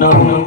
নমো